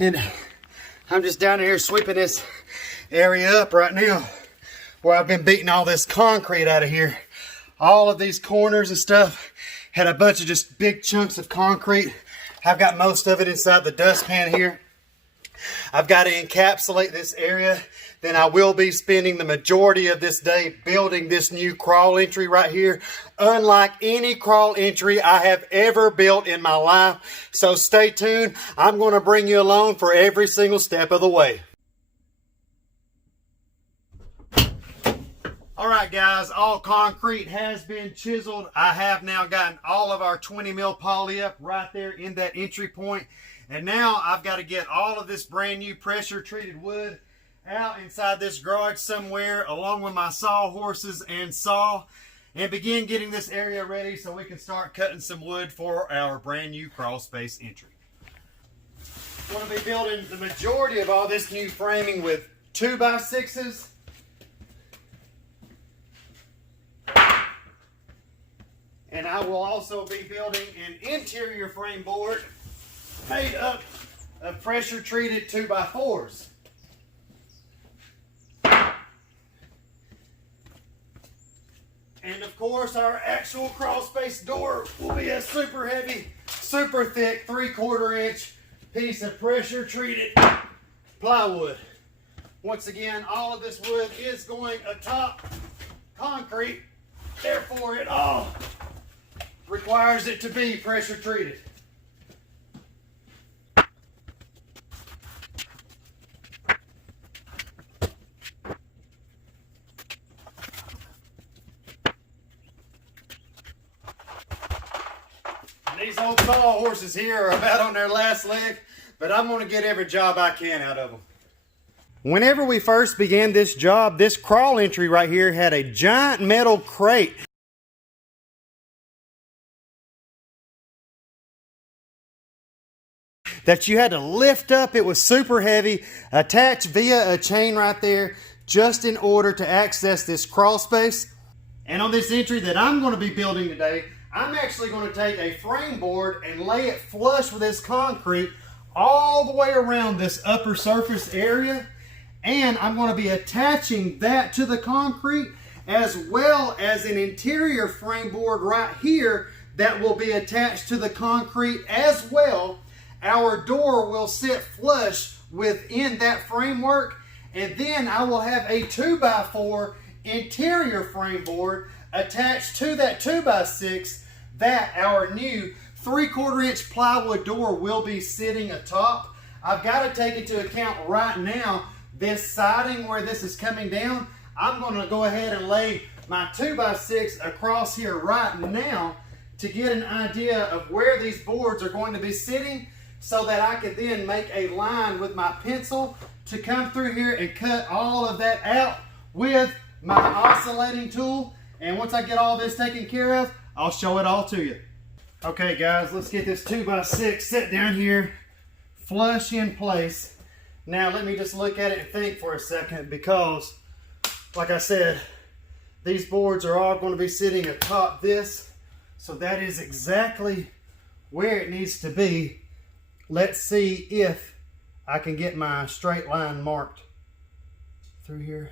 And I'm just down here sweeping this area up right now where I've been beating all this concrete out of here. All of these corners and stuff had a bunch of just big chunks of concrete. I've got most of it inside the dustpan here. I've got to encapsulate this area. Then I will be spending the majority of this day building this new crawl entry right here. Unlike any crawl entry I have ever built in my life. So stay tuned. I'm going to bring you along for every single step of the way. Alright guys, all concrete has been chiseled. I have now gotten all of our 20 mil poly up right there in that entry point. And now I've got to get all of this brand new pressure treated wood out inside this garage somewhere along with my sawhorses and saw, and begin getting this area ready so we can start cutting some wood for our brand new crawl space entry. I'm going to be building the majority of all this new framing with 2x6s. And I will also be building an interior frame board made up of pressure treated 2x4s. And of course our actual crawl space door will be a super heavy, super thick 3/4 inch piece of pressure treated plywood. Once again, all of this wood is going atop concrete, therefore it all requires it to be pressure treated. These old sawhorses here are about on their last leg, but I'm going to get every job I can out of them. Whenever we first began this job, this crawl entry right here had a giant metal crate that you had to lift up. It was super heavy, attached via a chain right there, just in order to access this crawl space. And on this entry that I'm going to be building today, I'm actually going to take a frame board and lay it flush with this concrete all the way around this upper surface area. And I'm going to be attaching that to the concrete, as well as an interior frame board right here that will be attached to the concrete as well. Our door will sit flush within that framework, and then I will have a 2x4 interior frame board attached to that 2x6 that our new 3/4 inch plywood door will be sitting atop. I've got to take into account right now this siding where this is coming down. I'm going to go ahead and lay my 2x6 across here right now to get an idea of where these boards are going to be sitting, so that I can then make a line with my pencil to come through here and cut all of that out with my oscillating tool. And once I get all this taken care of, I'll show it all to you. Okay guys, let's get this 2x6 set down here, flush in place. Now let me just look at it and think for a second, because like I said, these boards are all going to be sitting atop this. So that is exactly where it needs to be. Let's see if I can get my straight line marked through here.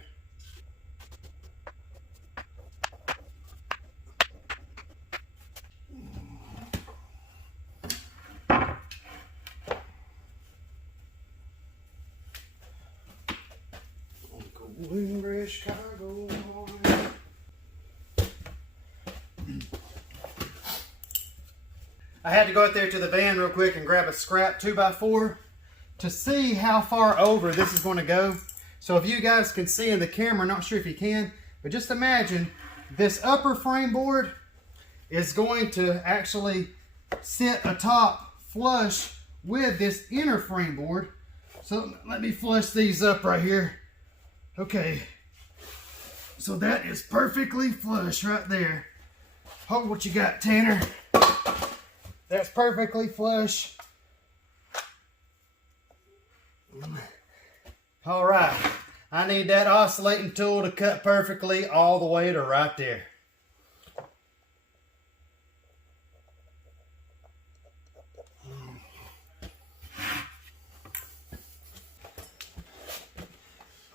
English cargo. I had to go out there to the van real quick and grab a scrap 2x4 to see how far over this is going to go. So if you guys can see in the camera, not sure if you can, but just imagine this upper frame board is going to actually sit atop flush with this inner frame board. So let me flush these up right here. Okay, so that is perfectly flush right there. Hold what you got, Tanner. That's perfectly flush. All right, I need that oscillating tool to cut perfectly all the way to right there.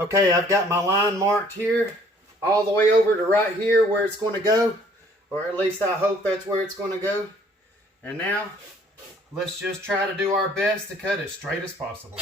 Okay, I've got my line marked here, all the way over to right here where it's going to go, or at least I hope that's where it's going to go. And now, let's just try to do our best to cut as straight as possible.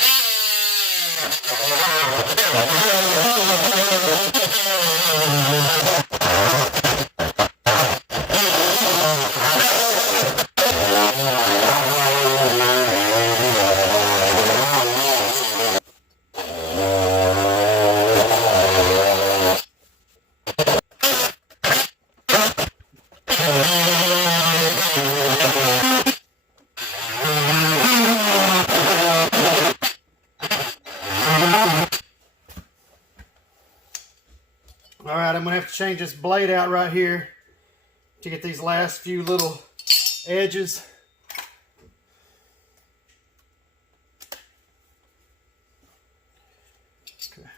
Alright, I'm going to have to change this blade out right here to get these last few little edges. Okay.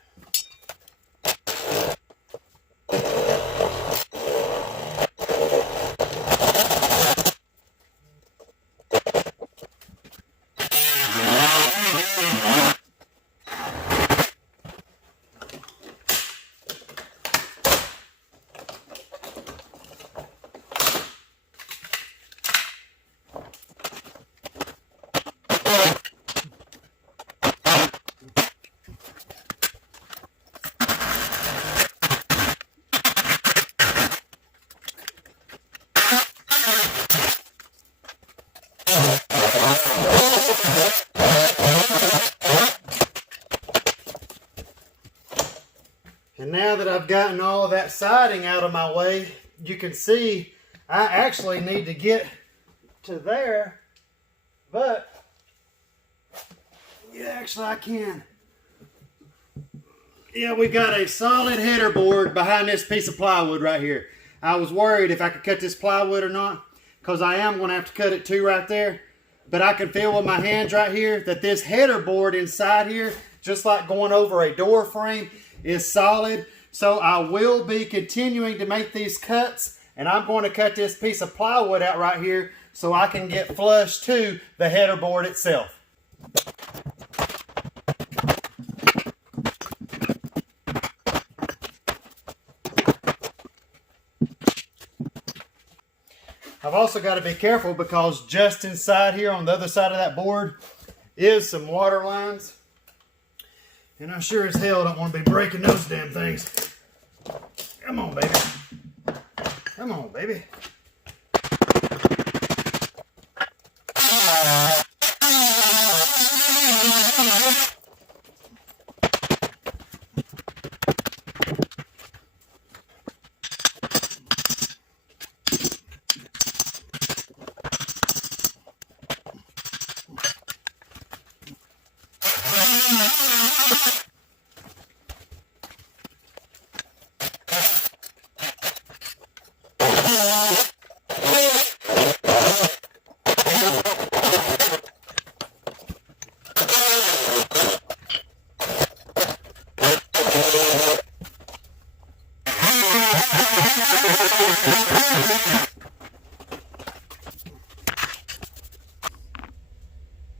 And now that I've gotten all of that siding out of my way, you can see I actually need to get to there, but yeah, actually I can. Yeah, we got a solid header board behind this piece of plywood right here. I was worried if I could cut this plywood or not, because I am going to have to cut it too right there. But I can feel with my hands right here that this header board inside here, just like going over a door frame, is solid. So I will be continuing to make these cuts, and I'm going to cut this piece of plywood out right here so I can get flush to the header board itself. I've also got to be careful because just inside here on the other side of that board is some water lines. And I sure as hell don't want to be breaking those damn things. Come on, baby. Come on, baby.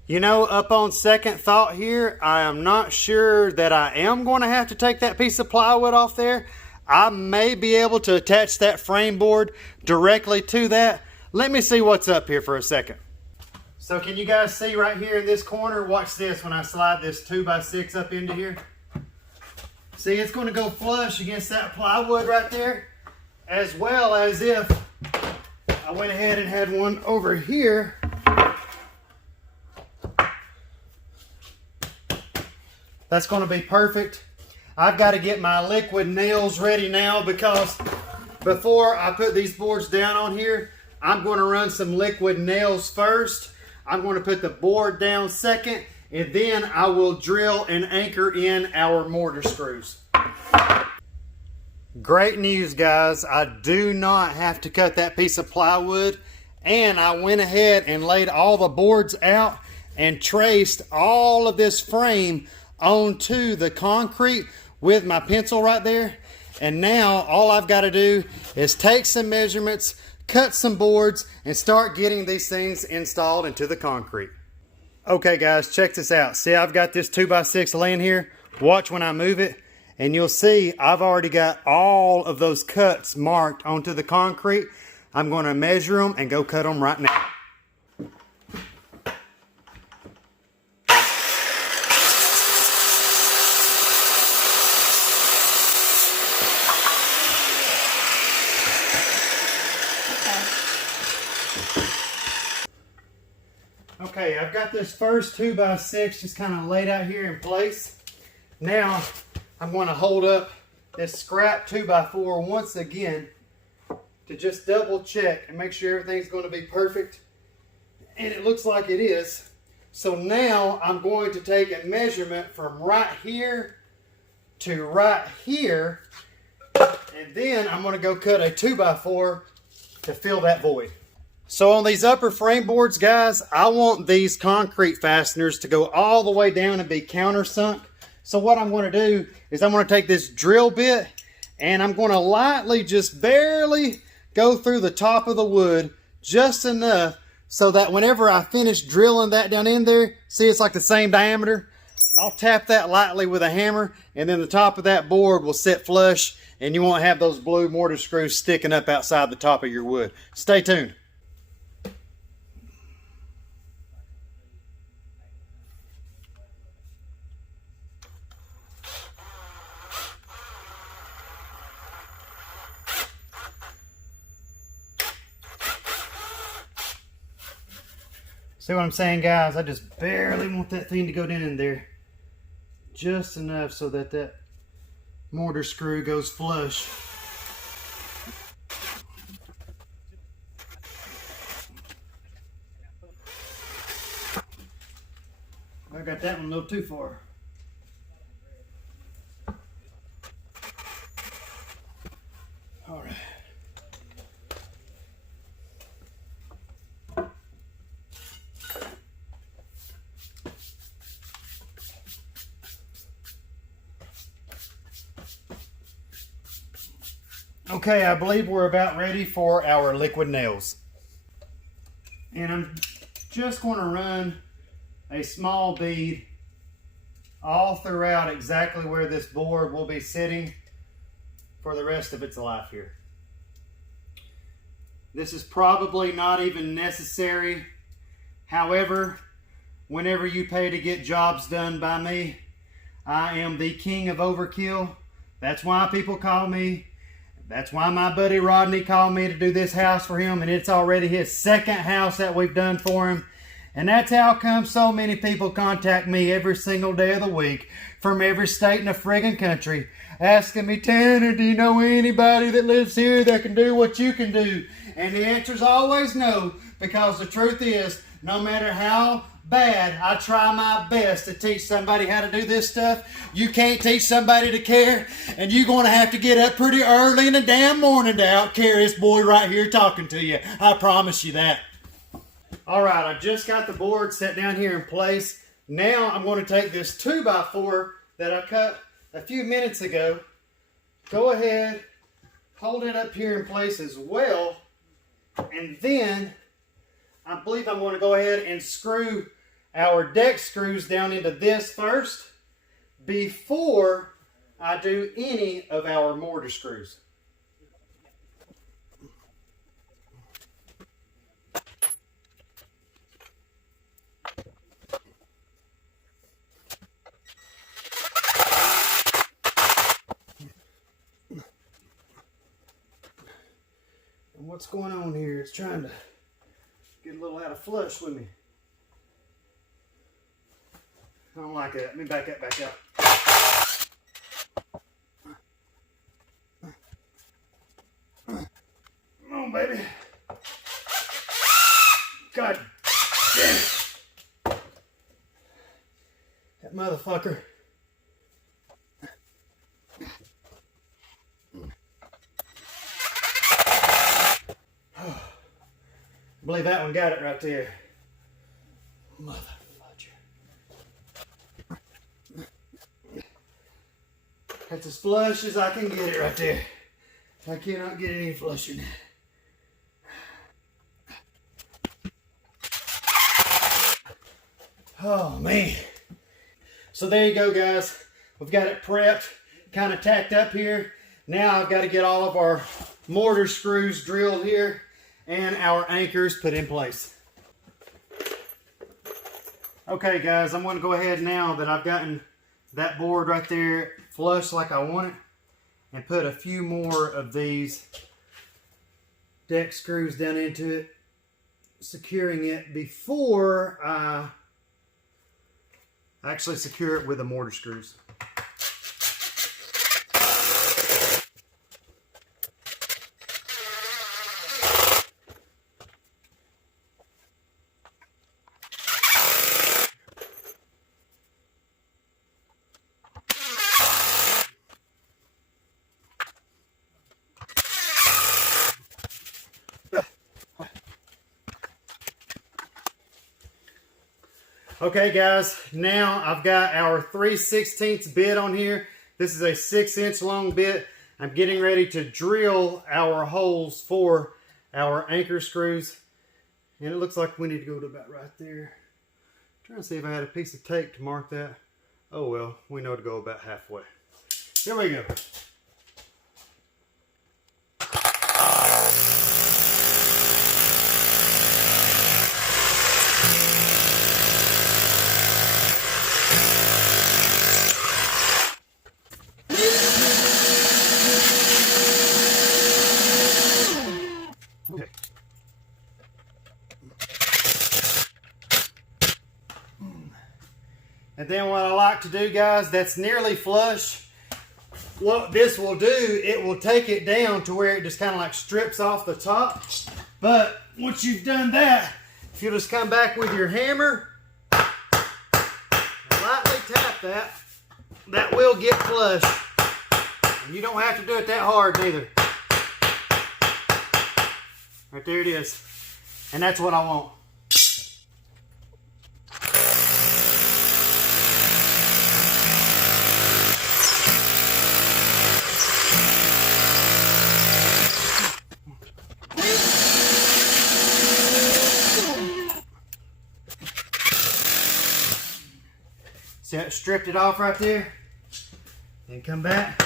You know, up on second thought here, I am not sure that I am going to have to take that piece of plywood off there. I may be able to attach that frame board directly to that. Let me see what's up here for a second. So can you guys see right here in this corner? Watch this when I slide this 2x6 up into here. See, it's going to go flush against that plywood right there, as well as if I went ahead and had one over here. That's going to be perfect. I've got to get my liquid nails ready now because before I put these boards down on here, I'm going to run some liquid nails first. I'm going to put the board down second, and then I will drill and anchor in our mortar screws. Great news, guys. I do not have to cut that piece of plywood, and I went ahead and laid all the boards out and traced all of this frame onto the concrete with my pencil right there. And now all I've got to do is take some measurements, cut some boards, and start getting these things installed into the concrete. Okay guys, check this out. See, I've got this 2x6 laying here. Watch when I move it. And you'll see I've already got all of those cuts marked onto the concrete. I'm going to measure them and go cut them right now. Okay, I've got this first 2x6 just kind of laid out here in place. Now, I'm going to hold up this scrap 2x4 once again to just double check and make sure everything's going to be perfect. And it looks like it is. So now I'm going to take a measurement from right here to right here. And then I'm going to go cut a 2x4 to fill that void. So on these upper frame boards, guys, I want these concrete fasteners to go all the way down and be countersunk. So what I'm going to do is I'm going to take this drill bit and I'm going to lightly, just barely go through the top of the wood, just enough so that whenever I finish drilling that down in there, see it's like the same diameter, I'll tap that lightly with a hammer and then the top of that board will sit flush and you won't have those blue mortar screws sticking up outside the top of your wood. Stay tuned. See what I'm saying, guys? I just barely want that thing to go down in there. Just enough so that that mortar screw goes flush. I got that one a little too far. All right. Okay, I believe we're about ready for our liquid nails. And I'm just going to run a small bead all throughout exactly where this board will be sitting for the rest of its life here. This is probably not even necessary. However, whenever you pay to get jobs done by me, I am the king of overkill. That's why people call me. That's why my buddy Rodney called me to do this house for him, and it's already his second house that we've done for him. And that's how come so many people contact me every single day of the week from every state in the friggin' country asking me, Tanner, do you know anybody that lives here that can do what you can do? And the answer is always no, because the truth is, no matter how bad I try my best to teach somebody how to do this stuff, you can't teach somebody to care, and you're going to have to get up pretty early in the damn morning to out-carry this boy right here talking to you. I promise you that. All right, I've just got the board set down here in place. Now I'm going to take this 2x4 that I cut a few minutes ago, go ahead, hold it up here in place as well, and then I believe I'm going to go ahead and screw our deck screws down into this first before I do any of our mortar screws. And what's going on here? It's trying to get a little out of flush with me. I don't like it. Let me back up, back up. Come on, baby. God damn it. That motherfucker. I believe that one got it right there. Motherfucker. That's as flush as I can get it right there. I cannot get any flusher than that. Oh man. So there you go, guys. We've got it prepped. kind of tacked up here. Now I've got to get all of our mortar screws drilled here and our anchors put in place. Okay guys, I'm going to go ahead now that I've gotten that board right there flush like I want it, and put a few more of these deck screws down into it, securing it before I actually secure it with the mortar screws. Okay guys, now I've got our 3/16 bit on here. This is a 6-inch long bit. I'm getting ready to drill our holes for our anchor screws. And it looks like we need to go to about right there. I'm trying to see if I had a piece of tape to mark that. Oh well, we know to go about halfway. Here we go. And then what I like to do, guys, that's nearly flush. What this will do, it will take it down to where it just kind of like strips off the top. But once you've done that, if you'll just come back with your hammer and lightly tap that will get flush. And you don't have to do it that hard neither. Right there it is. And that's what I want. See how it stripped it off right there? And come back.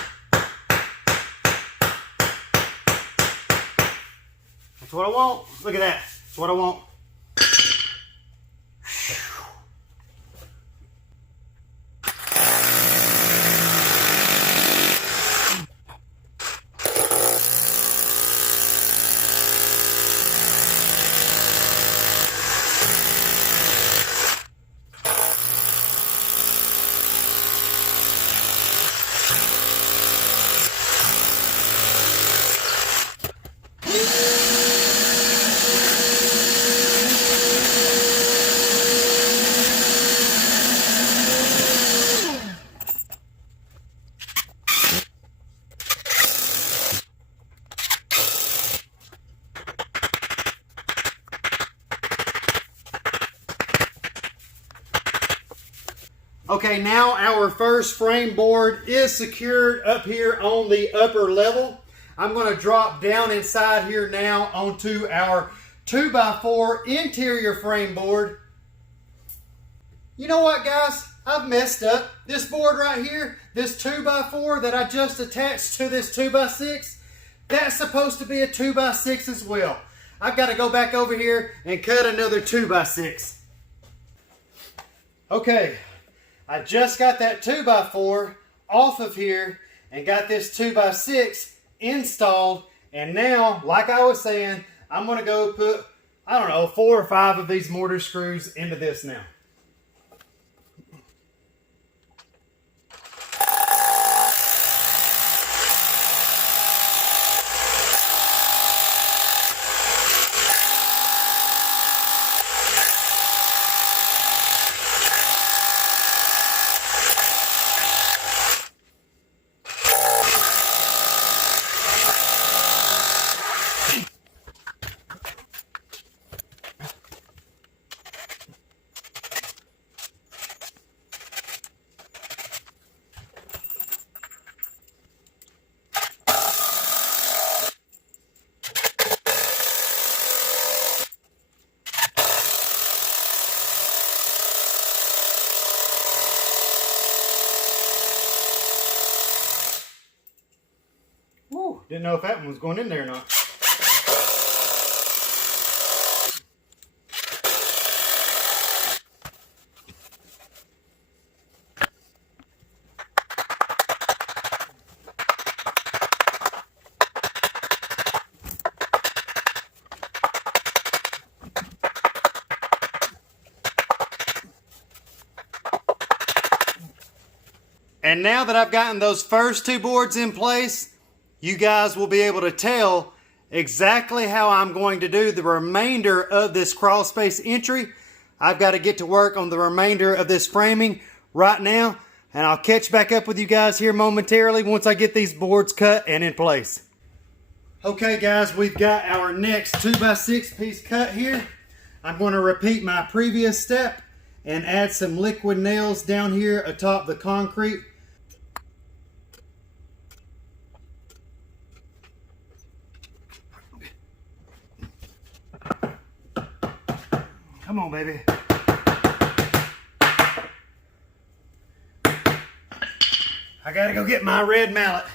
That's what I want. Look at that. That's what I want. Okay, now our first frame board is secured up here on the upper level. I'm going to drop down inside here now onto our 2x4 interior frame board. You know what, guys? I've messed up. This board right here, this 2x4 that I just attached to this 2x6, that's supposed to be a 2x6 as well. I've got to go back over here and cut another 2x6. Okay. I just got that 2x4 off of here and got this 2x6 installed. And now, like I was saying, I'm going to go put, I don't know, 4 or 5 of these mortar screws into this now. Didn't know if that one was going in there or not. And now that I've gotten those first two boards in place, you guys will be able to tell exactly how I'm going to do the remainder of this crawl space entry. I've got to get to work on the remainder of this framing right now, and I'll catch back up with you guys here momentarily once I get these boards cut and in place. Okay guys, we've got our next 2x6 piece cut here. I'm going to repeat my previous step and add some liquid nails down here atop the concrete. Come on, baby. I gotta go get my red mallet.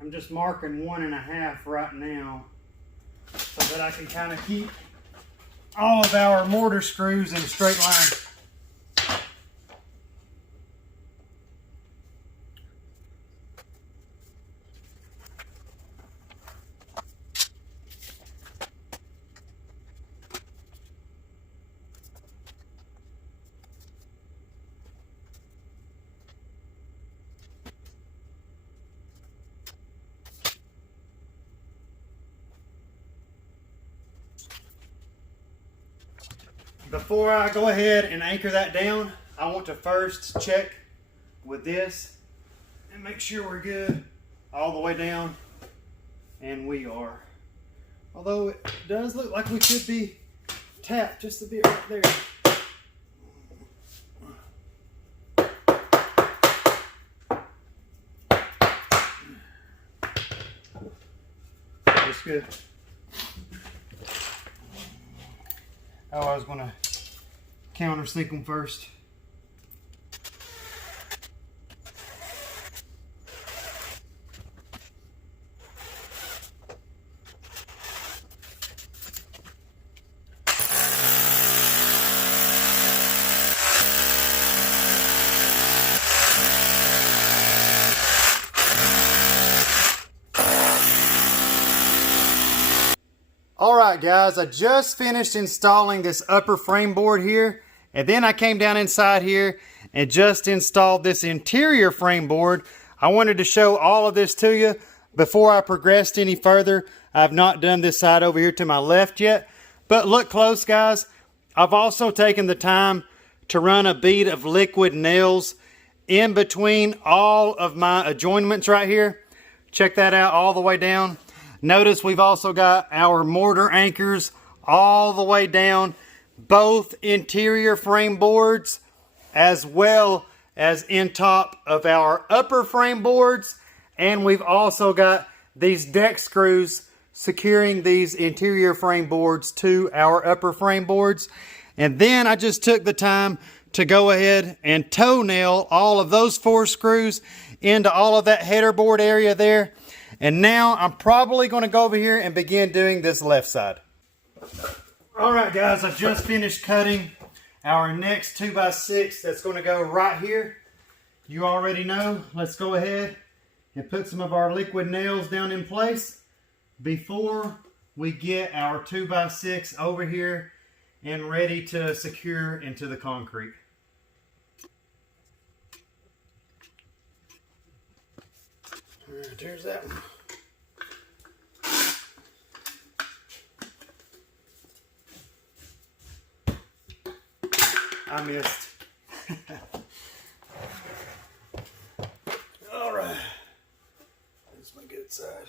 I'm just marking 1.5 right now so that I can kind of keep all of our mortar screws in a straight line. Before I go ahead and anchor that down, I want to first check with this and make sure we're good all the way down, and we are. Although it does look like we could be tapped just a bit right there. That's good. Oh, I was going to countersink them first. Alright guys, I just finished installing this upper frame board here, and then I came down inside here and just installed this interior frame board. I wanted to show all of this to you before I progressed any further. I've not done this side over here to my left yet, but look close guys. I've also taken the time to run a bead of liquid nails in between all of my adjoinments right here. Check that out all the way down. Notice we've also got our mortar anchors all the way down both interior frame boards as well as in top of our upper frame boards. And we've also got these deck screws securing these interior frame boards to our upper frame boards. And then I just took the time to go ahead and toe nail all of those 4 screws into all of that header board area there. And now I'm probably going to go over here and begin doing this left side. Alright guys, I just finished cutting our next 2x6 that's going to go right here. You already know, let's go ahead and put some of our liquid nails down in place before we get our 2x6 over here and ready to secure into the concrete. All right, there's that one. I missed. All right. That's my good side.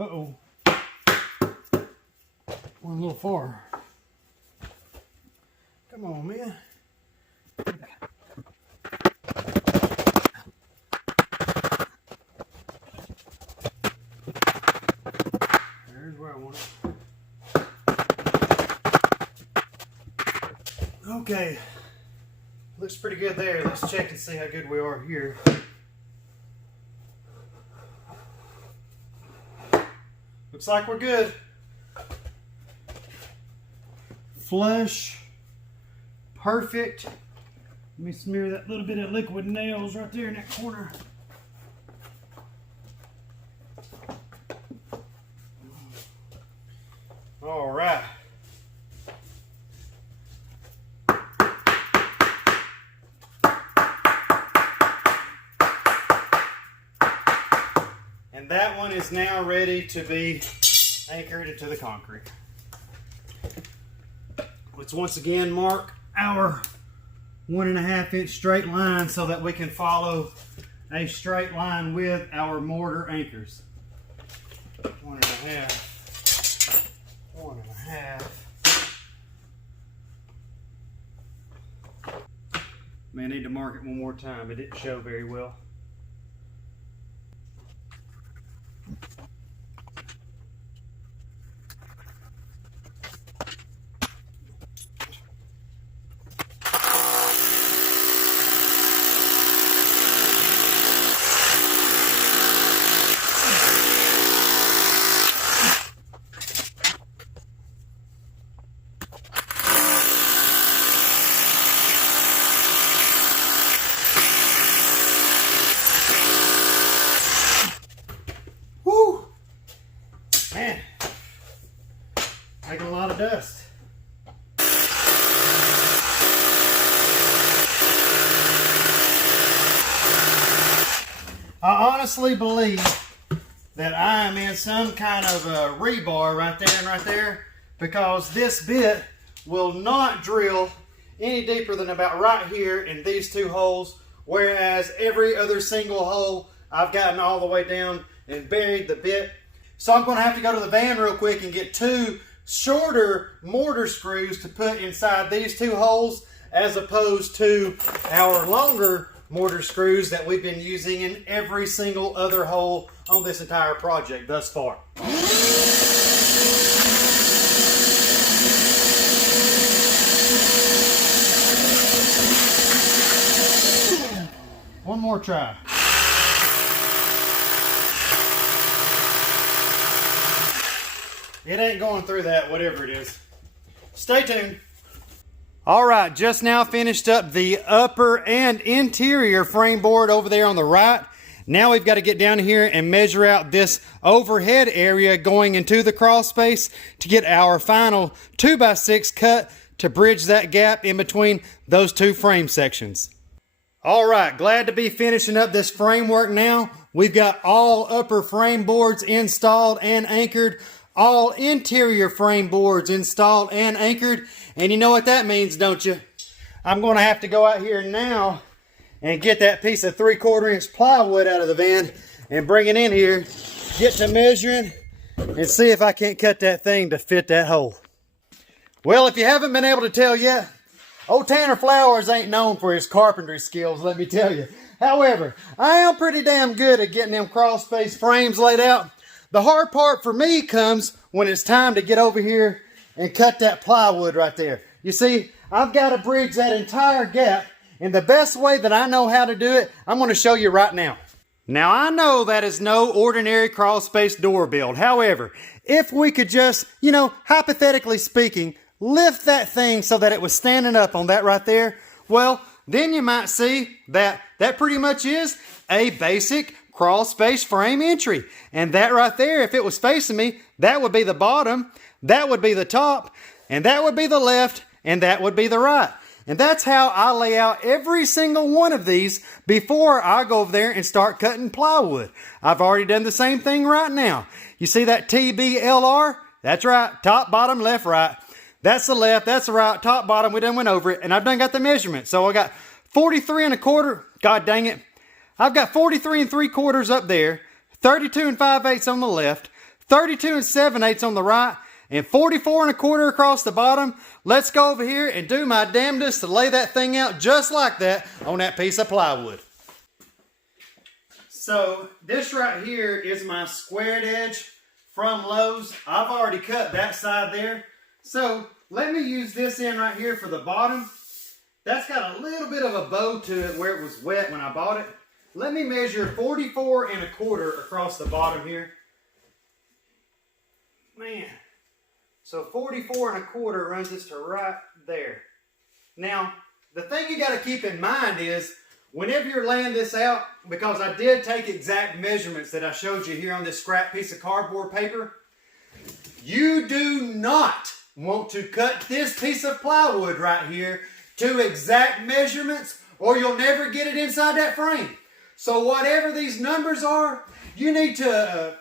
Uh-oh. One a little far. Come on, man. There's where I want it. Okay. Looks pretty good there. Let's check and see how good we are here. Looks like we're good. Flush. Perfect. Let me smear that little bit of liquid nails right there in that corner. All right. And that one is now ready to be anchored into the concrete. Let's once again mark our 1.5 inch straight line so that we can follow a straight line with our mortar anchors. 1.5, 1.5. May need to mark it one more time. It didn't show very well. Man, making a lot of dust. I honestly believe that I am in some kind of a rebar right there and right there, because this bit will not drill any deeper than about right here in these two holes, whereas every other single hole I've gotten all the way down and buried the bit. So I'm going to have to go to the van real quick and get two shorter mortar screws to put inside these two holes, as opposed to our longer mortar screws that we've been using in every single other hole on this entire project thus far. One more try. It ain't going through that, whatever it is. Stay tuned. All right, just now finished up the upper and interior frame board over there on the right. Now we've got to get down here and measure out this overhead area going into the crawl space to get our final 2x6 cut to bridge that gap in between those two frame sections. All right, glad to be finishing up this framework now. We've got all upper frame boards installed and anchored, all interior frame boards installed and anchored. And you know what that means, don't you? I'm going to have to go out here now and get that piece of 3/4 inch plywood out of the van and bring it in here, get to measuring, and see if I can't cut that thing to fit that hole. Well, if you haven't been able to tell yet, old Tanner Flowers ain't known for his carpentry skills, let me tell you. However, I am pretty damn good at getting them crawl space frames laid out. The hard part for me comes when it's time to get over here and cut that plywood right there. You see, I've got to bridge that entire gap, and the best way that I know how to do it, I'm going to show you right now. Now, I know that is no ordinary crawl space door build. However, if we could just, hypothetically speaking, lift that thing so that it was standing up on that right there, well, then you might see that pretty much is a basic crawl space frame entry. And that right there, if it was facing me, that would be the bottom, that would be the top, and that would be the left, and that would be the right. And that's how I lay out every single one of these before I go over there and start cutting plywood. I've already done the same thing right now. You see that TBLR? That's right, top, bottom, left, right. That's the left, that's the right, top, bottom, we done went over it, and I've done got the measurement. So I got 43 1/4, god dang it. I've got 43 3/4 up there, 32 5/8 on the left, 32 7/8 on the right, and 44 1/4 across the bottom. Let's go over here and do my damnedest to lay that thing out just like that on that piece of plywood. So this right here is my squared edge from Lowe's. I've already cut that side there. So let me use this end right here for the bottom. That's got a little bit of a bow to it where it was wet when I bought it. Let me measure 44 1/4 across the bottom here. Man. So 44 1/4 runs us to right there. Now, the thing you got to keep in mind is, whenever you're laying this out, because I did take exact measurements that I showed you here on this scrap piece of cardboard paper, you do not want to cut this piece of plywood right here to exact measurements, or you'll never get it inside that frame. So whatever these numbers are, you need to,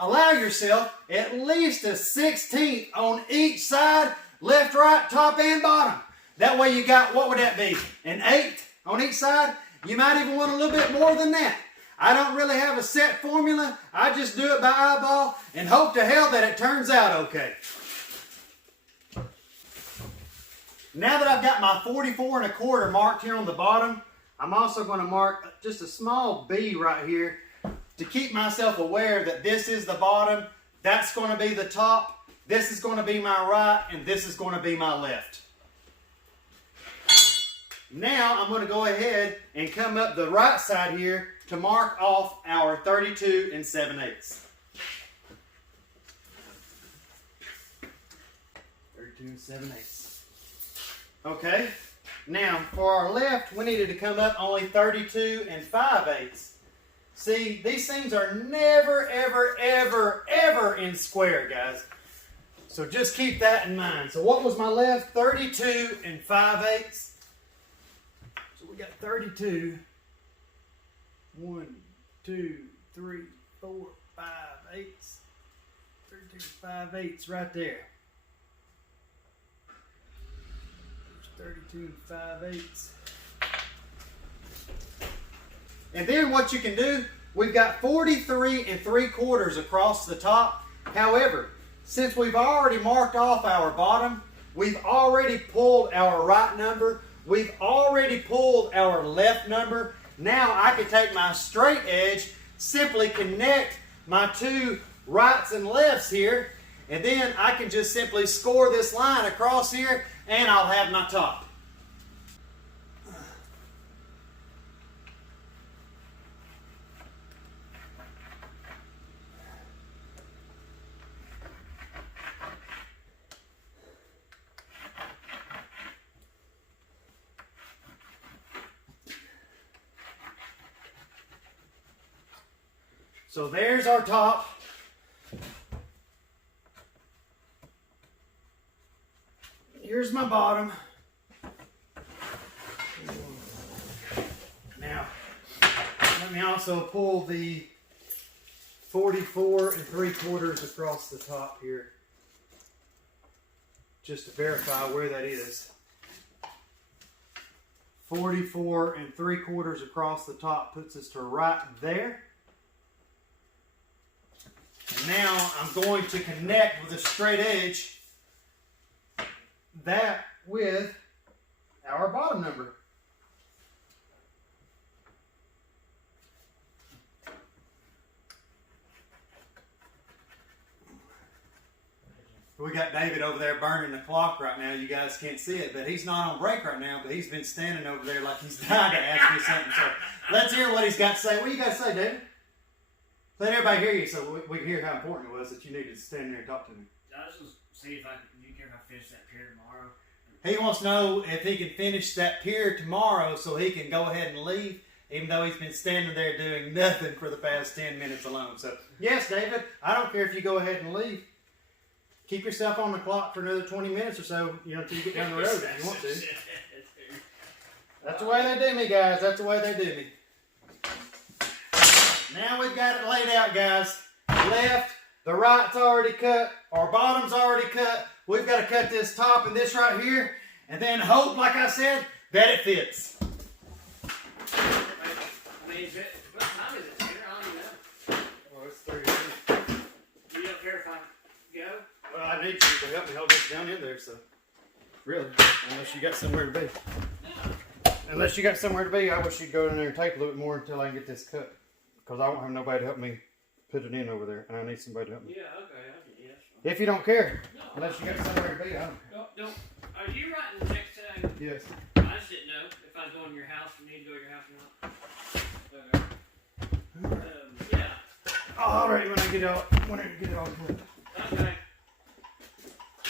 allow yourself at least a 1/16 on each side, left, right, top, and bottom. That way you got, what would that be? An 1/8 on each side? You might even want a little bit more than that. I don't really have a set formula. I just do it by eyeball and hope to hell that it turns out okay. Now that I've got my 44 1/4 marked here on the bottom, I'm also going to mark just a small B right here to keep myself aware that this is the bottom, that's going to be the top, this is going to be my right, and this is going to be my left. Now I'm going to go ahead and come up the right side here to mark off our 32 7/8. 32 7/8. Okay, now for our left, we needed to come up only 32 5/8. See, these things are never, ever, ever, ever in square, guys. So just keep that in mind. So what was my left? 32 5/8. So we got 32. 1, 2, 3, 4, 5 eighths. 32 5/8 right there. 32 5/8. And then what you can do, we've got 43 3/4 across the top. However, since we've already marked off our bottom, we've already pulled our right number, we've already pulled our left number. Now I can take my straight edge, simply connect my two rights and lefts here, and then I can just simply score this line across here, and I'll have my top. So there's our top. Here's my bottom. Now, let me also pull the 44 3/4 across the top here, just to verify where that is. 44 3/4 across the top puts us to right there. Now I'm going to connect with a straight edge that with our bottom number. We got David over there burning the clock right now. You guys can't see it, but he's not on break right now, but he's been standing over there like he's dying to ask me something. So let's hear what he's got to say. What do you got to say, David? Let everybody hear you so we can hear how important it was that you needed to stand there and talk to me. I was just see if you care if I finish that pier tomorrow. He wants to know if he can finish that pier tomorrow so he can go ahead and leave, even though he's been standing there doing nothing for the past 10 minutes alone. So, yes, David, I don't care if you go ahead and leave. Keep yourself on the clock for another 20 minutes or so, until you get down the road if you want to. That's the way they do me, guys. That's the way they do me. Now we've got it laid out, guys. Left, the right's already cut, our bottom's already cut. We've got to cut this top and this right here, and then hope, like I said, that it fits. I mean, what time is it here? I don't even know. Well, it's 3. You don't care if I go? Well, I need you to help me hold this down in there, so. Really, unless you got somewhere to be. No. Unless you got somewhere to be, I wish you'd go in there and tape a little bit more until I can get this cut. Because I won't have nobody to help me put it in over there, and I need somebody to help me. Yeah, okay, yes. If you don't care, No, unless you got somewhere to be, I don't. Don't. Are you writing the next time? Yes. I just didn't know if I was going to your house, you need to go to your house or not. Okay. Yeah. Alright, when I get it all cut. Okay.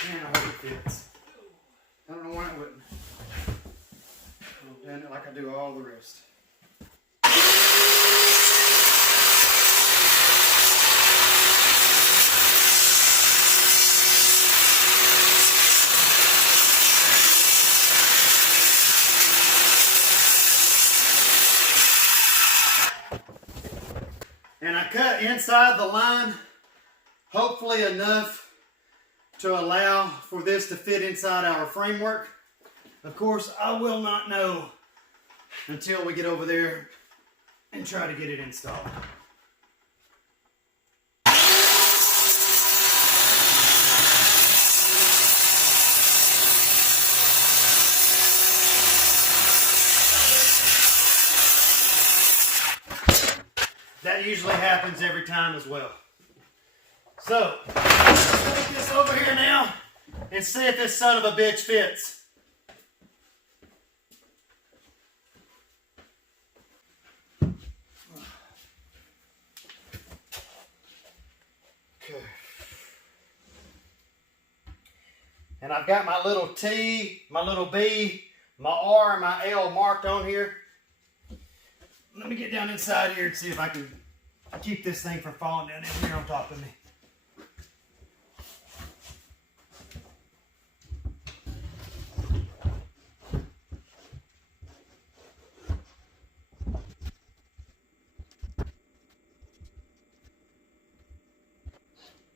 Man, I hope it fits. I don't know why it wouldn't. I've done it like I do all the rest. And I cut inside the line, hopefully enough to allow for this to fit inside our framework. Of course, I will not know until we get over there and try to get it installed. That usually happens every time as well. So, let's take this over here now and see if this son of a bitch fits. Okay. And I've got my little T, my little B, my R, and my L marked on here. Let me get down inside here and see if I can keep this thing from falling down in here on top of me.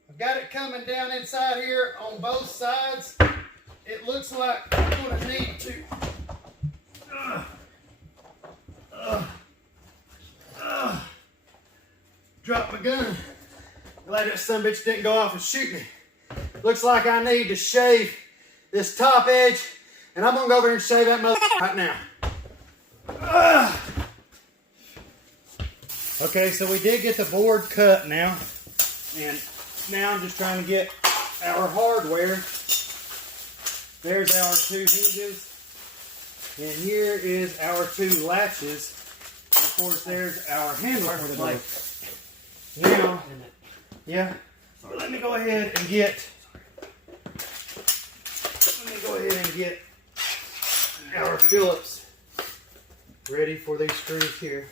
I've got it coming down inside here on both sides. It looks like I'm going to need to drop my gun. Glad that son of a bitch didn't go off and shoot me. Looks like I need to shave this top edge, and I'm gonna go over here and shave that mother right now. Okay, so we did get the board cut now, and now I'm just trying to get our hardware. There's our 2 hinges, and here is our 2 latches. And of course, there's our handle for the door. Now, yeah, let me go ahead and get our Phillips ready for these screws here.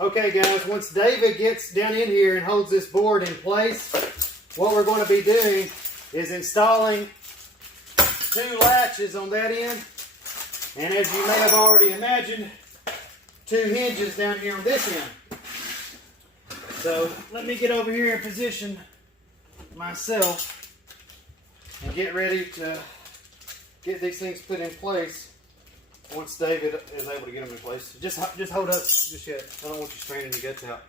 Okay guys, once David gets down in here and holds this board in place, what we're going to be doing is installing 2 latches on that end, and as you may have already imagined, 2 hinges down here on this end. So let me get over here and position myself and get ready to get these things put in place. Once David is able to get them in place, just hold up just yet. I don't want you straining your guts out,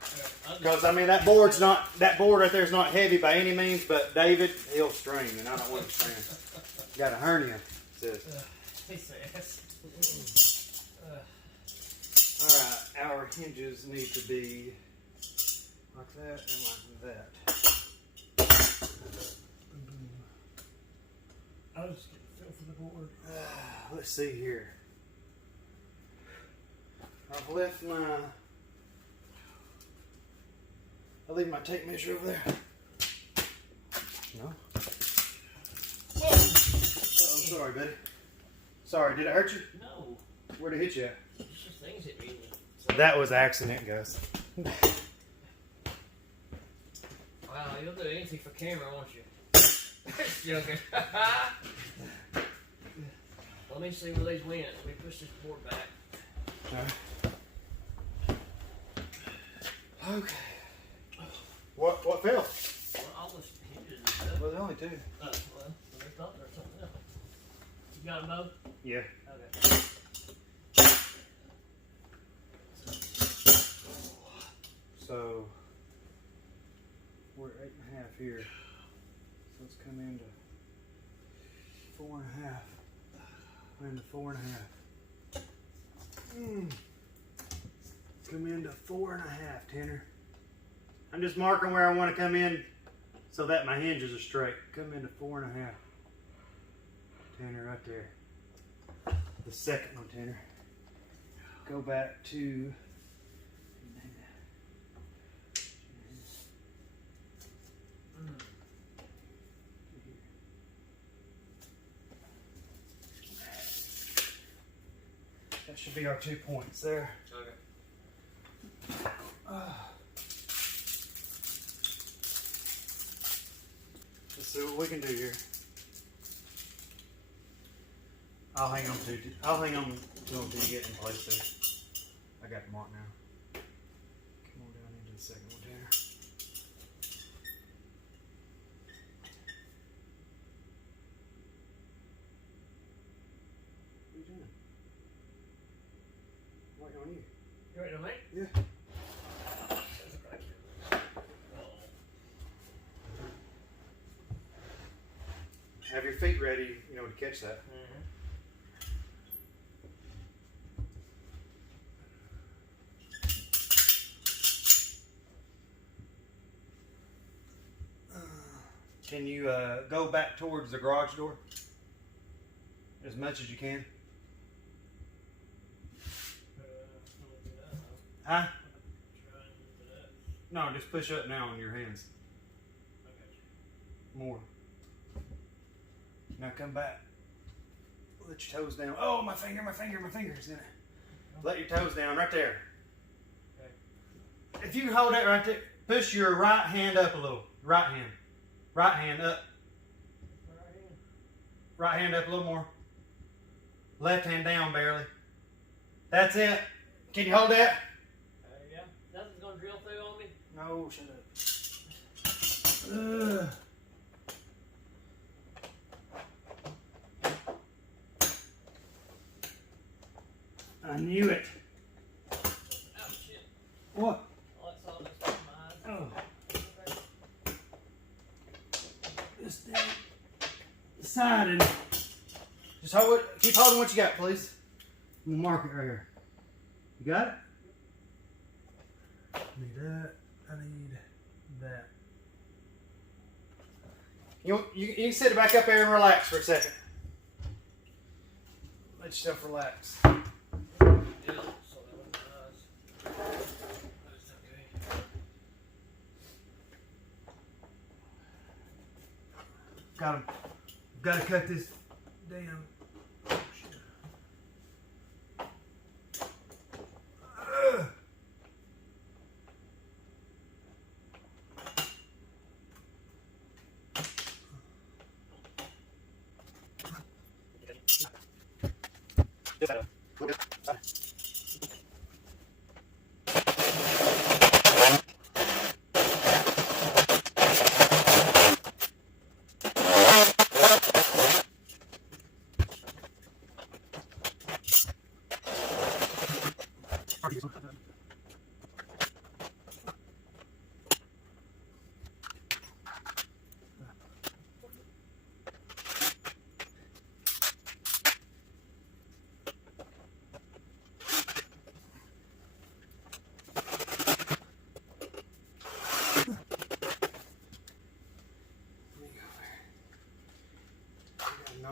because I mean that board right there is not heavy by any means, but David, he'll strain, and I don't want him straining. Got a hernia, it says. He says. All right. our hinges need to be like that and like that. I'll just get the feel for the board. Let's see here. I've left my. I'll leave my tape measure over there. No. Oh, I'm sorry, buddy. Sorry, did it hurt you? No. Where'd it hit you at? It's just things hit me. That was accident, guys. Wow, you'll do anything for camera, won't you? Joking. Let me see where these went. Let me push this board back. Okay. What fell? Well, all this hinges and stuff. Well, there's only two. Well, they thought there was something else. You got them both? Yeah. Okay. So we're 8.5 here. So let's come into 4.5. We're into 4.5. Come into 4.5, Tanner. I'm just marking where I want to come in so that my hinges are straight. Come into 4.5. Tanner, right there. The second one, Tanner. Go back to. That should be our 2 points there. Okay. Let's see what we can do here. I'll hang on to them until you get in place there. I got the mark now. Come on down into the second one, Tanner. What are you doing? I'm waiting on you. You ready to make? Yeah. Have your feet ready, you know, to catch that. Can you go back towards the garage door as much as you can? Huh? No, just push up now on your hands. More. Now come back. Let your toes down. Oh, my finger's in it. Let your toes down right there. If you can hold it right there, push your right hand up a little. Right hand. Right hand up. Right hand up a little more. Left hand down barely. That's it. Can you hold that? Yeah. Nothing's gonna drill through on me? No, shut up. I knew it. Oh shit. What? Oh, that's all that's on my eyes. Oh. Just side and just hold it. Keep holding what you got, please. I'm gonna mark it right here. You got it? I need that. I need that. You can sit it back up there and relax for a second. Let yourself relax. Yeah, so that was my eyes. That's okay. Got to cut this damn.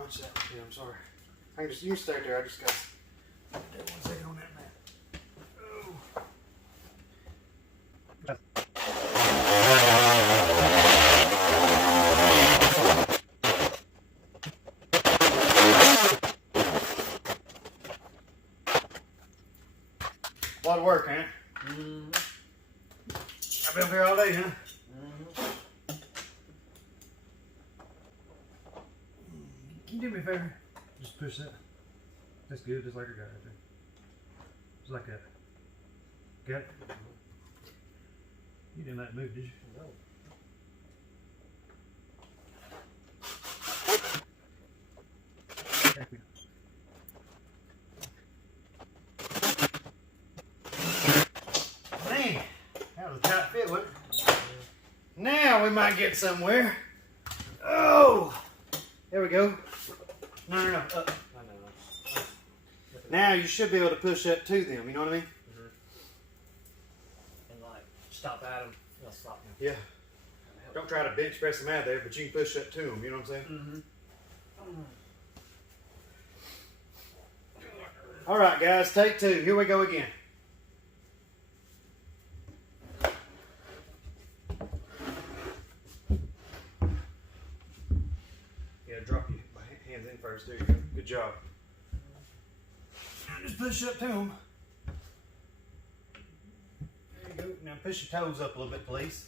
punch that one. Yeah, I'm sorry. You can stay there. I just got 1 second on that mat. A lot of work, huh? Mm-hmm. I've been here all day, huh? Mm-hmm. Can you do me a favor? Just push that. That's good, just like I got right there. Just like that. Got it? You didn't let it move, did you? No. Man, that was a tight fit, wasn't it? Now we might get somewhere. Oh! There we go. No. Up. I know. Now you should be able to push up to them, you know what I mean? Mm-hmm. And like, stop at him. They'll stop him. Yeah. Don't try to bench press them out of there, but you can push up to them, you know what I'm saying? Mm-hmm. All right, guys, take 2. Here we go again. Yeah, drop your hands in first. There you go. Good job. Just push up to them. There you go. Now push your toes up a little bit, please.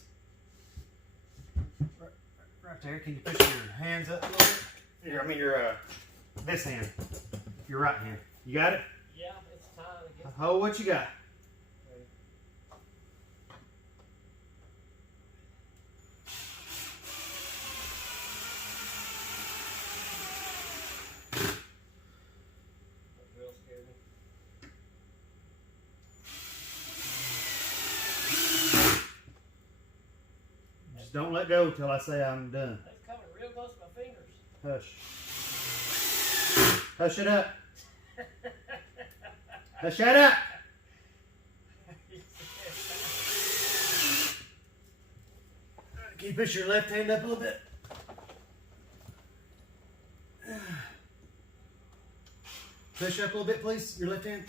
Right there. Can you push your hands up a little bit? Your this hand. Your right hand. You got it? Yeah, it's time to get. Hold what you got. That drill scared me. Just don't let go till I say I'm done. That's coming real close to my fingers. Hush. Hush it up. Hush it up. Can you push your left hand up a little bit? Push up a little bit, please. Your left hand.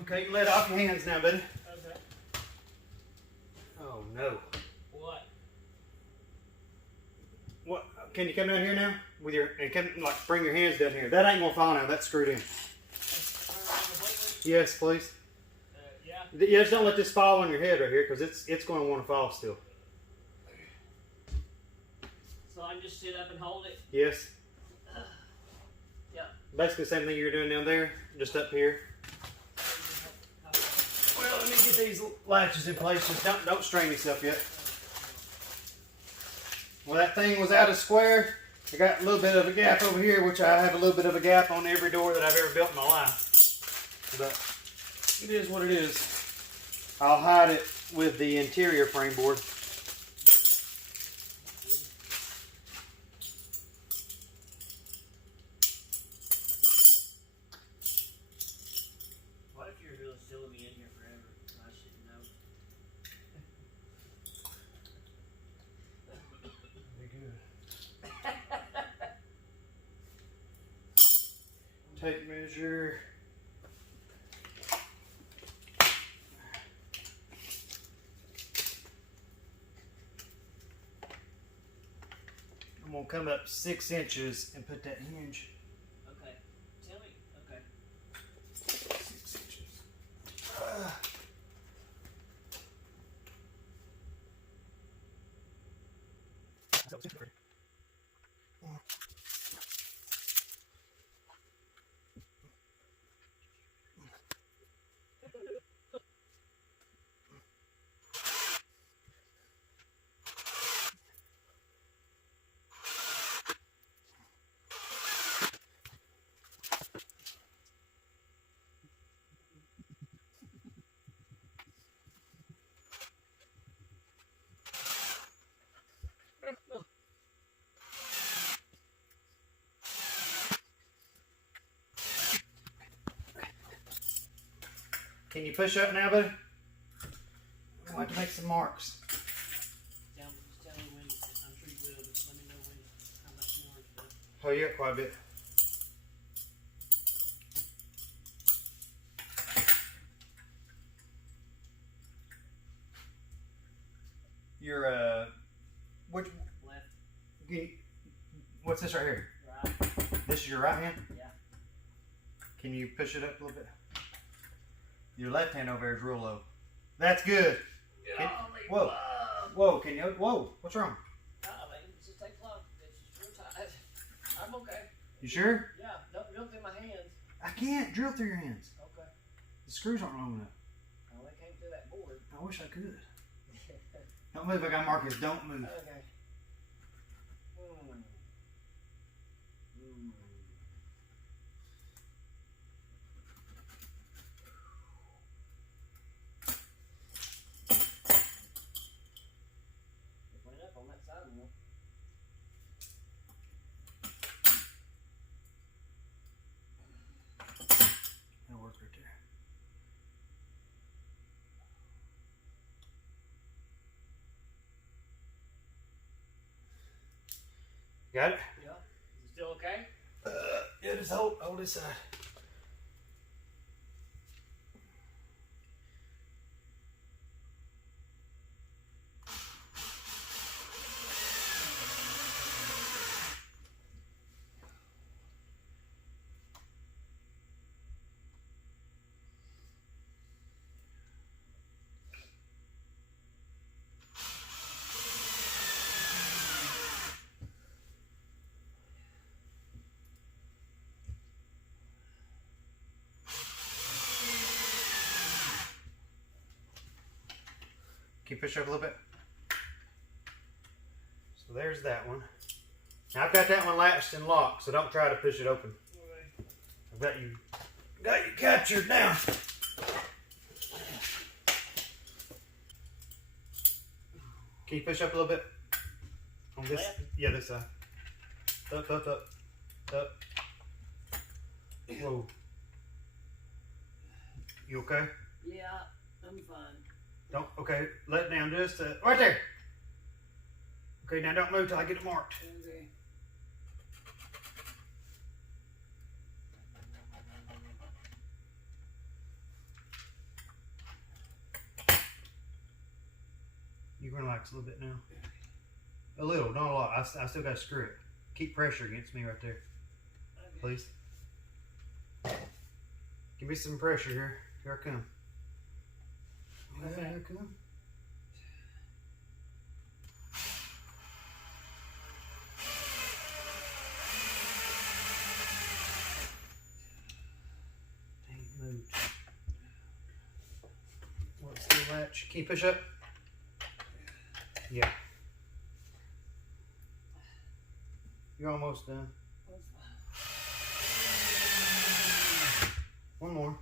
Okay, you can let off your hands now, buddy. Okay. Oh no. What? What? Can you come down here now with your and come bring your hands down here? That ain't gonna fall now. That's screwed in. Yes, please. Yeah. Yeah, just don't let this fall on your head right here because it's going to want to fall still. So I just sit up and hold it. Yes. Yeah. Basically the same thing you were doing down there, just up here. Well, let me get these latches in place. Just don't strain yourself yet. Well, that thing was out of square. I got a little bit of a gap over here, which I have a little bit of a gap on every door that I've ever built in my life. But it is what it is. I'll hide it with the interior frame board. What if you're really still me in here forever? I shouldn't know. Be good. Tape measure. I'm gonna come up 6 inches and put that hinge. Okay. Tell me. Okay. 6 inches. Can you push up now, buddy? I'm going to have to make some marks. Just tell me when, I'm sure you will, but let me know when, how much yarn you got. Oh, you got quite a bit. Your, which, Left, what's this right here? right, This is your right hand? yeah. Can you push it up a little bit? Your left hand over there is real low. That's good. Whoa. Whoa, can you, whoa, what's wrong? It just takes long. It's just real tight. I'm okay. You sure? Yeah, don't drill through my hands. I can't drill through your hands. Okay. The screws aren't long enough. I only came through that board. I wish I could. Don't move. I got markers. Don't move. Okay. It went up on that side more. That'll work right there. Got it? Yeah. Is it still okay? Yeah, just hold this side. Can you push up a little bit? So there's that one. Now I've got that one latched and locked, so don't try to push it open. Okay. I've got you captured now. Can you push up a little bit? On this, Left? yeah, this side. Up, up, up, up. Whoa. You okay? Yeah, I'm fine. Don't, okay, let it down just, right there. Okay, now don't move till I get it marked. Okay. You can relax a little bit now. A little, not a lot. I still got to screw it. Keep pressure against me right there, please. Give me some pressure here. Here I come. Okay. Here I come. Ain't moved. What's the latch? Can you push up? Yeah. You're almost done. One more.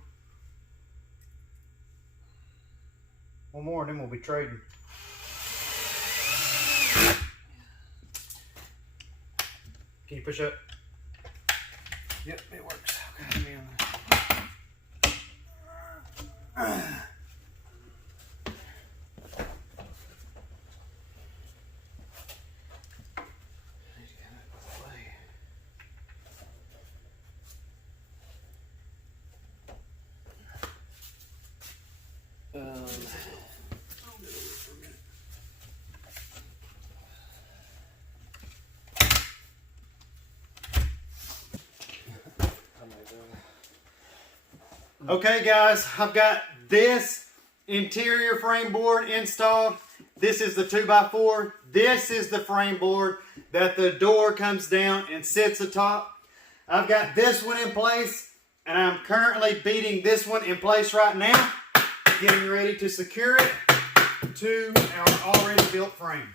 One more, and then we'll be trading. Can you push up? Yep, it works. Okay, let me on that. Okay guys, I've got this interior frame board installed. This is the 2x4. This is the frame board that the door comes down and sits atop. I've got this one in place, and I'm currently beating this one in place right now, getting ready to secure it to our already built frame.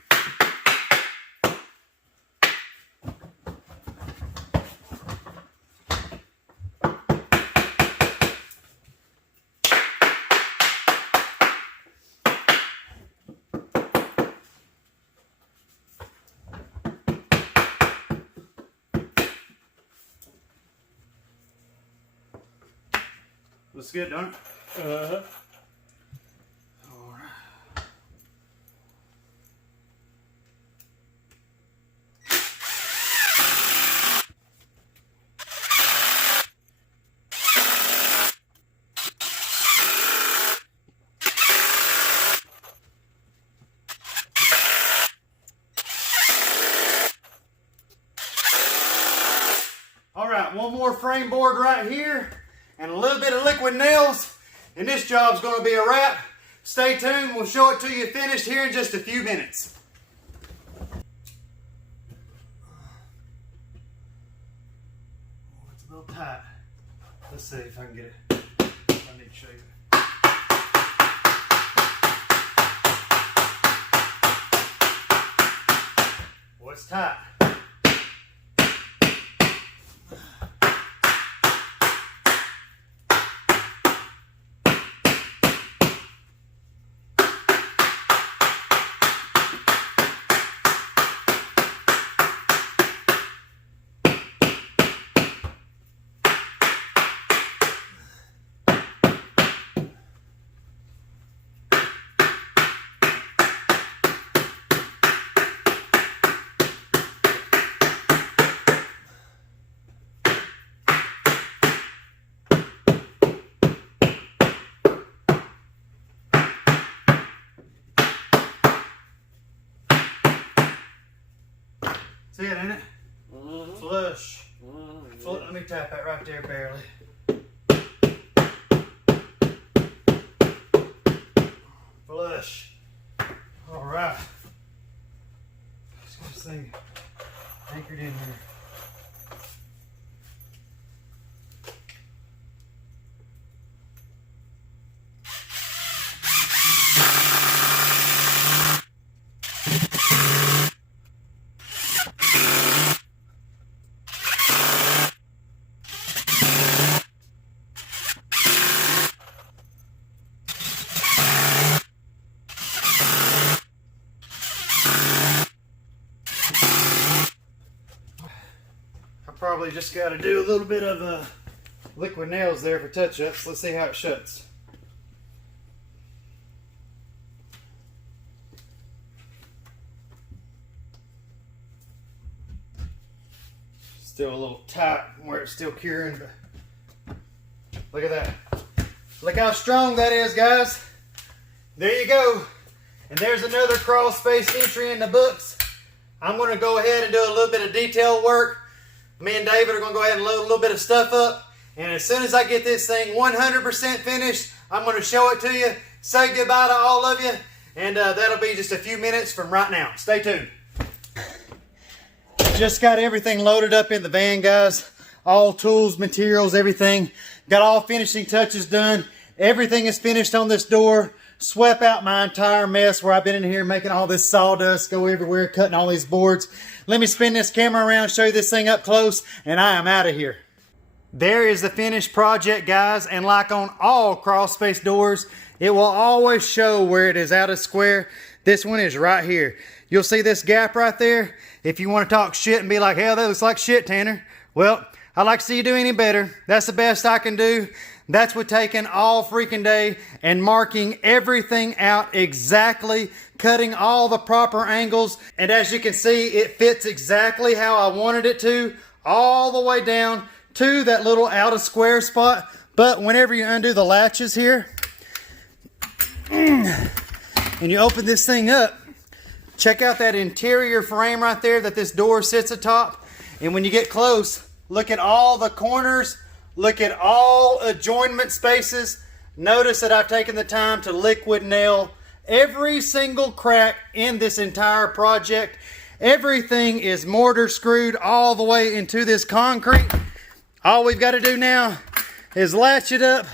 Looks good, don't it? Uh-huh. All right, one more frame board right here and a little bit of liquid nails, and this job's going to be a wrap. Stay tuned. We'll show it to you finished here in just a few minutes. Oh, it's a little tight. Let's see if I can get it. I need to show you. Well, it's tight. See it, ain't it? Flush. Let me tap that right there, barely. Flush. All right. Let's get this thing anchored in here. Probably just got to do a little bit of liquid nails there for touch-ups. Let's see how it shuts. Still a little tight where it's still curing, but look at that. Look how strong that is, guys. There you go. And there's another crawl space entry in the books. I'm going to go ahead and do a little bit of detail work. Me and David are going to go ahead and load a little bit of stuff up. And as soon as I get this thing 100% finished, I'm going to show it to you. Say goodbye to all of you. And that'll be just a few minutes from right now. Stay tuned. Just got everything loaded up in the van, guys. All tools, materials, everything. Got all finishing touches done. Everything is finished on this door. Swept out my entire mess where I've been in here making all this sawdust go everywhere, cutting all these boards. Let me spin this camera around, show you this thing up close, and I am out of here. There is the finished project, guys, and like on all crawl space doors, it will always show where it is out of square. This one is right here. You'll see this gap right there. If you want to talk shit and be like, hell, that looks like shit, Tanner. Well, I'd like to see you do any better. That's the best I can do. That's with taking all freaking day and marking everything out exactly, cutting all the proper angles. And as you can see, it fits exactly how I wanted it to, all the way down to that little out of square spot. But whenever you undo the latches here, and you open this thing up, check out that interior frame right there that this door sits atop. And when you get close, look at all the corners. Look at all adjoinment spaces. Notice that I've taken the time to liquid nail every single crack in this entire project. Everything is mortar screwed all the way into this concrete. All we've got to do now is latch it up,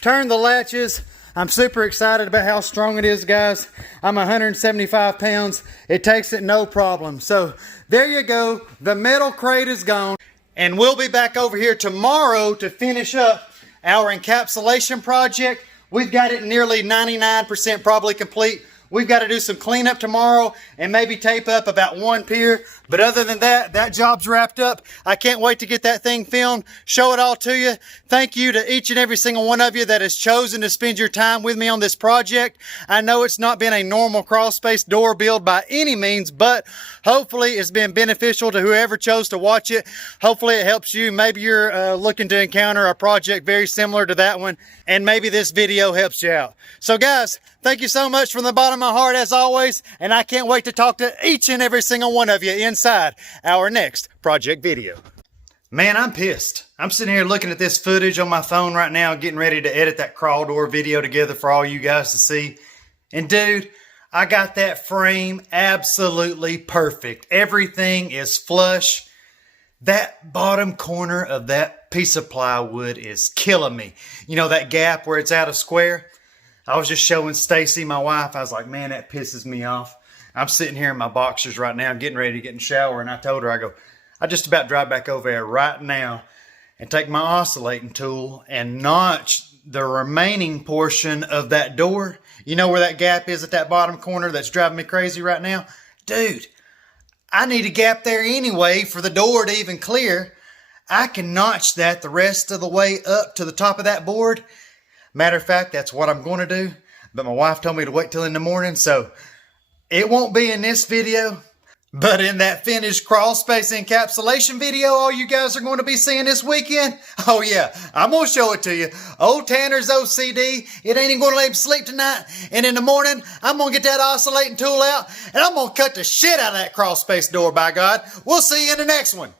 turn the latches. I'm super excited about how strong it is, guys. I'm 175 pounds. It takes it no problem. So there you go. The metal crate is gone. And we'll be back over here tomorrow to finish up our encapsulation project. We've got it nearly 99% probably complete. We've got to do some cleanup tomorrow and maybe tape up about one pier. But other than that, that job's wrapped up. I can't wait to get that thing filmed, show it all to you. Thank you to each and every single one of you that has chosen to spend your time with me on this project. I know it's not been a normal crawl space door build by any means, but hopefully it's been beneficial to whoever chose to watch it. Hopefully it helps you. Maybe you're looking to encounter a project very similar to that one, and maybe this video helps you out. So guys, thank you so much from the bottom of my heart as always, and I can't wait to talk to each and every single one of you inside our next project video. Man, I'm pissed. I'm sitting here looking at this footage on my phone right now, getting ready to edit that crawl door video together for all you guys to see. And dude, I got that frame absolutely perfect. Everything is flush. That bottom corner of that piece of plywood is killing me. You know that gap where it's out of square? I was just showing Stacy, my wife, I was like, man, that pisses me off. I'm sitting here in my boxers right now, getting ready to get in the shower, and I told her, I go, I just about drive back over there right now and take my oscillating tool and notch the remaining portion of that door. You know where that gap is at that bottom corner that's driving me crazy right now? Dude, I need a gap there anyway for the door to even clear. I can notch that the rest of the way up to the top of that board. Matter of fact, that's what I'm going to do. But my wife told me to wait till in the morning, so it won't be in this video. But in that finished crawl space encapsulation video all you guys are going to be seeing this weekend, oh yeah, I'm going to show it to you. Old Tanner's OCD, it ain't even going to let him sleep tonight. And in the morning, I'm going to get that oscillating tool out, and I'm going to cut the shit out of that crawl space door, by God. We'll see you in the next one.